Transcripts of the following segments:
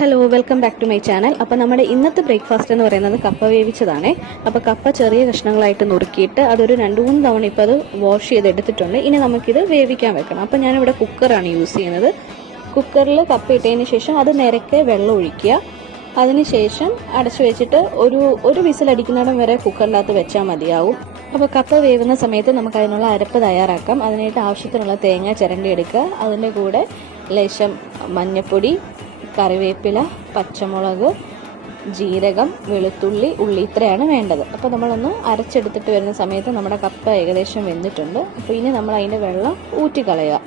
Hello, welcome back to my channel. അപ്പോൾ നമ്മുടെ ഇന്നത്തെ ബ്രേക്ക്ഫാസ്റ്റ് എന്ന് പറയുന്നത് കപ്പ വേവിച്ചതാണേ. അപ്പോൾ കപ്പ ചെറിയ കഷ്ണങ്ങളായിട്ട് നുറുക്കിയിട്ട് അതൊരു 2-3 തവണ ഇപ്പോൾ അത് വാഷ് ചെയ്തെടുത്തിട്ടുണ്ട്. ഇനി നമുക്കിത് വേവിക്കാൻ വെക്കണം. അപ്പോൾ ഞാനിവിടെ കുക്കറാണ് യൂസ് ചെയ്യുന്നത്. കുക്കറിൽ കപ്പ ഇട്ടതിന് ശേഷം അത് നിരക്കെ വെള്ളം ഒഴിക്കുക. അതിനുശേഷം അടച്ചു വെച്ചിട്ട് ഒരു വിസിലടിക്കുന്നിടം വരെ കുക്കറിനകത്ത് വെച്ചാൽ മതിയാവും. അപ്പോൾ കപ്പ വേവുന്ന സമയത്ത് നമുക്ക് അതിനുള്ള അരപ്പ് തയ്യാറാക്കാം. അതിനായിട്ട് ആവശ്യത്തിനുള്ള തേങ്ങ ചിരണ്ടി എടുക്കുക. അതിൻ്റെ കൂടെ ലേശം മഞ്ഞൾപ്പൊടി, കറിവേപ്പില, പച്ചമുളക്, ജീരകം, വെളുത്തുള്ളി, ഉള്ളി ഇത്രയാണ് വേണ്ടത്. അപ്പോൾ നമ്മളൊന്ന് അരച്ചെടുത്തിട്ട് വരുന്ന സമയത്ത് നമ്മുടെ കപ്പ ഏകദേശം വെന്തിട്ടുണ്ട്. അപ്പോൾ ഇനി നമ്മൾ അതിൻ്റെ വെള്ളം ഊറ്റിക്കളയുക.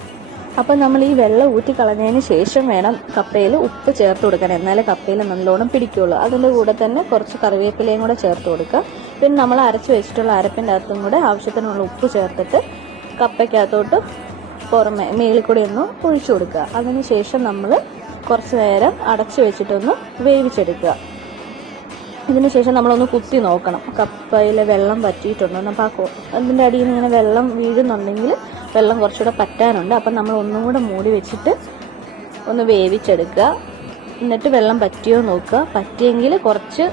അപ്പോൾ നമ്മൾ ഈ വെള്ളം ഊറ്റിക്കളഞ്ഞതിന് ശേഷം വേണം കപ്പയിൽ ഉപ്പ് ചേർത്ത് കൊടുക്കാൻ, എന്നാലേ കപ്പയിൽ നല്ലോണം പിടിക്കുകയുള്ളൂ. അതിൻ്റെ കൂടെ തന്നെ കുറച്ച് കറിവേപ്പിലയും കൂടെ ചേർത്ത് കൊടുക്കുക. പിന്നെ നമ്മൾ അരച്ച് വെച്ചിട്ടുള്ള അരപ്പിൻ്റെ അകത്തും കൂടെ ആവശ്യത്തിനുള്ള ഉപ്പ് ചേർത്തിട്ട് കപ്പയ്ക്കകത്തോട്ട് പുറമെ മേളിൽ കൂടി ഒന്ന് ഒഴിച്ചു കൊടുക്കുക. അതിന് ശേഷം നമ്മൾ കുറച്ച് നേരം അടച്ചു വെച്ചിട്ടൊന്ന് വേവിച്ചെടുക്കുക. ഇതിന് ശേഷം നമ്മളൊന്ന് കുത്തി നോക്കണം കപ്പയിലെ വെള്ളം വറ്റിയിട്ടുണ്ടോ. അപ്പോൾ അതിൻ്റെ അടിയിൽ നിന്ന് ഇങ്ങനെ വെള്ളം വീഴുന്നുണ്ടെങ്കിൽ വെള്ളം കുറച്ചുകൂടെ പറ്റാനുണ്ട്. അപ്പം നമ്മൾ ഒന്നും കൂടെ മൂടി വെച്ചിട്ട് ഒന്ന് വേവിച്ചെടുക്കുക. എന്നിട്ട് വെള്ളം പറ്റിയോ നോക്കുക. പറ്റിയെങ്കിൽ കുറച്ച്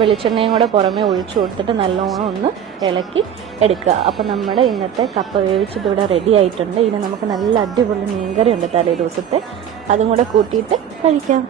വെളിച്ചെണ്ണയും കൂടെ പുറമേ ഒഴിച്ചു കൊടുത്തിട്ട് നല്ലോണം ഒന്ന് ഇളക്കി എടുക്കുക. അപ്പം നമ്മുടെ ഇന്നത്തെ കപ്പ വേവിച്ചത് ഇവിടെ റെഡി ആയിട്ടുണ്ട്. ഇനി നമുക്ക് നല്ല അടിപൊളി മീൻകറി ഉണ്ട് തലേ ദിവസത്തെ, അതും കൂടെ കൂട്ടിയിട്ട് കഴിക്കാം.